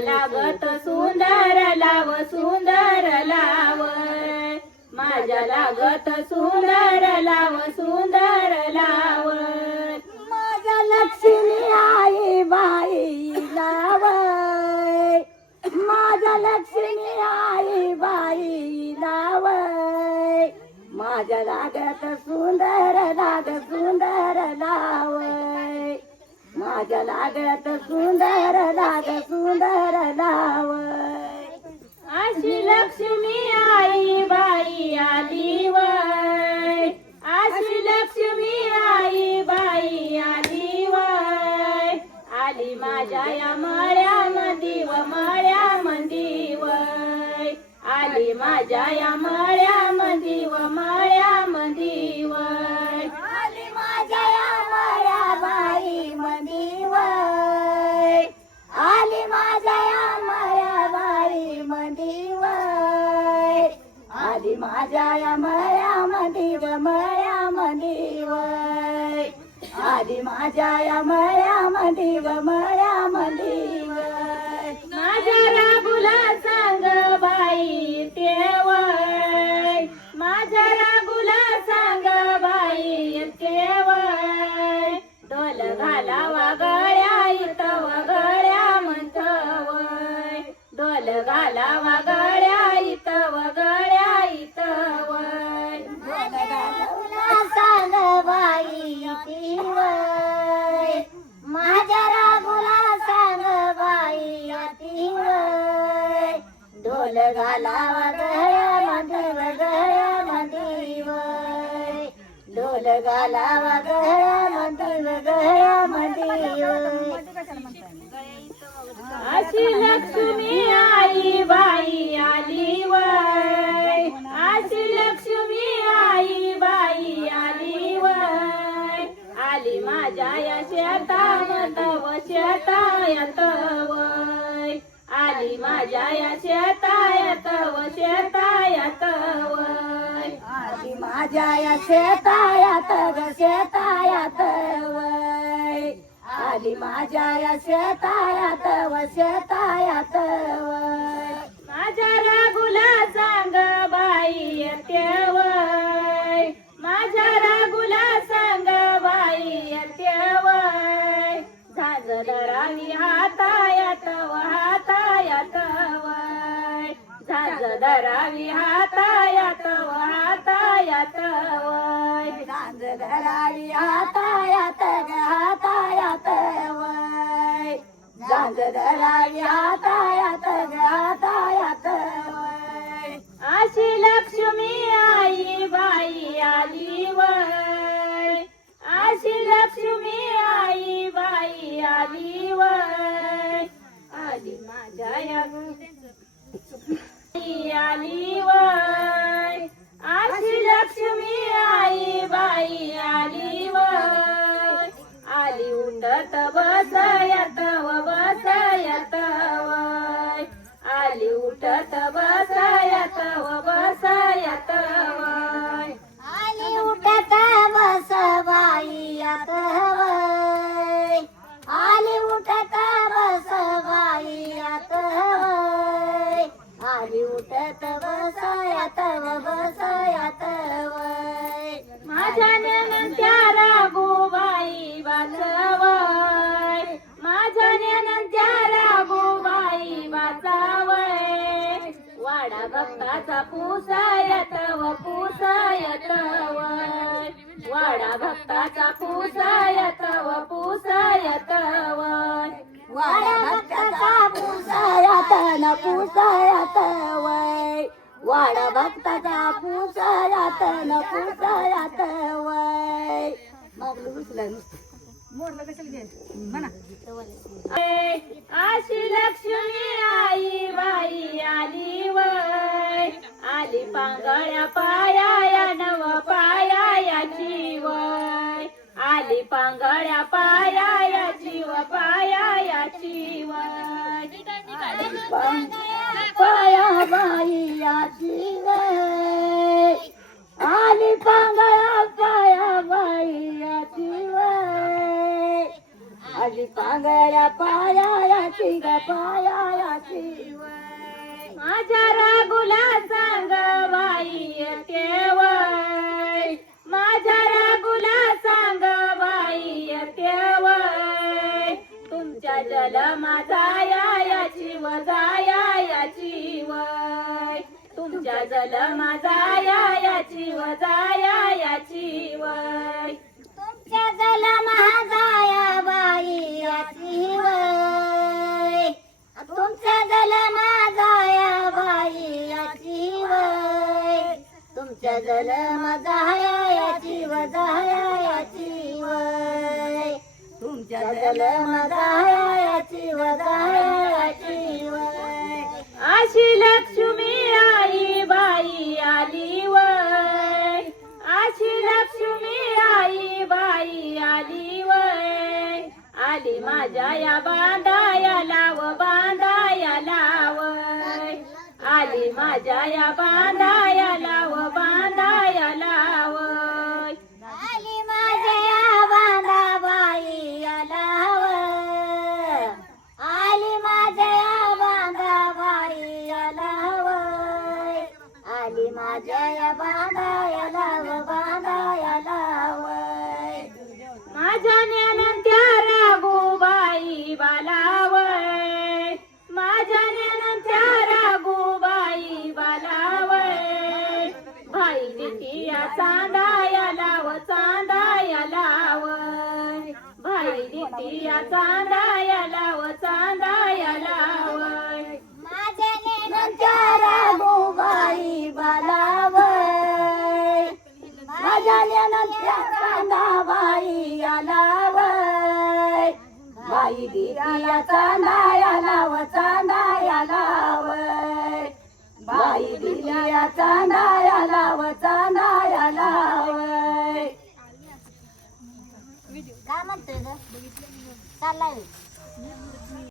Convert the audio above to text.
लागत सुंदर लाव सुंदर लाव माझ्या लागत सुंदर लाव सुंदर लाव माझ्या लक्ष्मी आई बाई लाव माझ्या लक्ष्मी आई बाई लाव माझ्या लागत सुंदर लाव माझ्या लागत सुंदर लाव अशी लक्ष्मी आई बाई आली वय अशी लक्ष्मी आई बाई आली वय आली माझ्या या मळ्यामंदी व मळ्यामंदी वय आली माझ्या या मळ्यामंदी व मळ्यामंदी वय आली माझ्या या मळ्या बाई मंदी वय आली माझ्या या मळ्या बाई मंदी वय आली माझ्या या मळ्यामंदी व मळ्यामंदी वय आली माझ्या या मळ्यामंदी व मळ्यामंदी वय माझ्या रागुला सांग बाई तेवय माझ्या रागुला सांग बाई तेवय ढोल घालावा गळ्या इथं गळ्या म्हणतवय ढोल घालावा गळ्या इथं गळ्या इथवय सांग बाई ती वय माझ्या रागुला सांग बाई ती वय ढोल घालावा गळ्यामध्ये वय ढोल घालावा गळ्यामध्ये वय अशी लक्ष्मी आई बाई आली वय अशी लक्ष्मी आई बाई आली वय आली माझ्या या शेतामत व शेतायत वय आली माझ्या या शेतायत व शेतायत वय आली माझ्या या शेतायात शेतायात वय आली माझ्या या शेतायात शेतायात वय माझ्या रागुला सांग बाई तेवय माझ्या रागुला सांग बाई तेवय झाज धरावी हातायात हातायात वय झाज धरावी हातायात हातायात वय झांज धरावी हातायात हातायात वय झांज धरावी हातायात हातायात वय अशी लक्ष्मी आई बाई आली वय अशी लक्ष्मी आई बाई आली वय आली माझ्या या आली वय अशी लक्ष्मी आई बाई आली वय आली उठत बसयत व बसयत वय आली उठत बसयत व बसयत वय आली उठत बस बाई आता वय आली उठत बस बाई आता वय आली उठत बसयात बसयात वय माझ्या नंत्या राघूबाई वाचवय माझ्या नंत्या राघूबाई वाचावय वाडा भक्ताचा पुसायत व पुसायत वय वाडा भक्ताचा पुसायत व पुसायत वय वाडा भक्ताचा पुसायात न पुसायात वय वाडा भक्ताचा पुसायात न पुसायात वय मग उचलं मोडलं कशाला घ्यायचं म्हणा अशी लक्ष्मी आई बाई आली वय आली पांगळ्या पाया नव पायाची वय आली पांगळ्या पायाची व पायाची वय पाया बाई याची वय आली पांगळा पाया बाई याची वय आली पांगळ्या पायाची ग पायाची वय माझ्या रागुला सांग बाई केवळ माझ्या रागुला सांग बाई केवळ तुमच्या जलमा जायाची व जायाची वय तुमच्या जलमा जायाची व जायाची वय तुमच्या जलमा जाया बाई याची वय तुमच्या जलमा जाया बाई याची वय तुमच्या जलमा जाया याची व जाया याची वय तुमच्या जलमा जाया याची व जाया याची वय अशी लक्ष्मी आई बाई आली वय अशी लक्ष्मी आई बाई आली वय आली माझ्या या बांधाया लाव बांधाया लावय आली माझ्या या बांधाया लाव बांधाया लावय आली माझ्या बांधा बाई आलाव आली माझ्या बांधा बाई आलाव आली माझ्या बांधा लाव माझ्या ज्ञानंत्या रागोबाई बालावय माझ्या ज्ञानंत्या रागोबाई बालावय भाई दितिया चांदाया लाव चांदाया लावय भाई दितिया चांदाया लाव चांदाया लावय माझ्या नेनंत्या राघोबाई बालावय माझ्या नेनंत्या चांदाबाई आलावय बाई दितिया चांदाया लाव चांदाया लावय बाई दितिया चांदाया लाव चांदाया लावय काय म्हणतोय ग चाललाय